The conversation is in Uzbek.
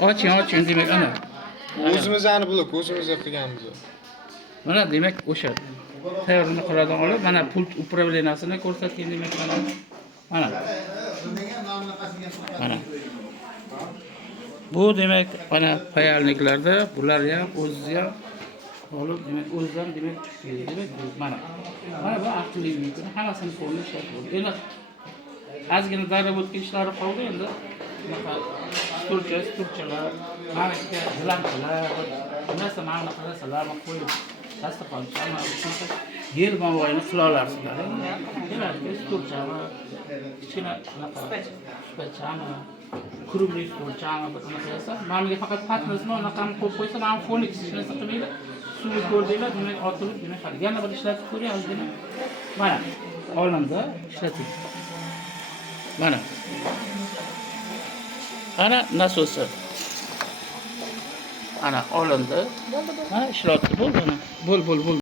oching demak ana. O'zimizni blok, o'zimizga qilganmiz. Mana demak o'sha tayyorni qiladigan olib, mana pult upravleniyasini ko'rsatgan demak mana. Mana. Mana. Bu demak mana payalniklarda bular ham o'ziz ham olib demak o'zidan demak tushdi demak mana. Mana bu aqlli mikro hammasini qo'lda ishlab bo'ldi. Endi ozgina darabotka ishlari qoldi endi. Bunaqa stulchalar, ma'naga lampalar, narsa ma'na qilsalar qo'yib dasturxoncha yer movoyini qila olarsizlar. Demak, stulchami, kichkina shunaqa supachami, kurumli stulchami bir nima qilsa, ma'naga faqat patnismi unaqani qo'yib qo'ysa, mana fonik hech narsa qilmaydi. Suvni ko'rdinglar, demak otilib, demak hali yana bir ishlatib ko'ryapmiz demak. Mana olamda ishlating. Mana. Ana nasosi. Ana olindi. Ha, ishlatdi bo'ldi ana. Bo'l.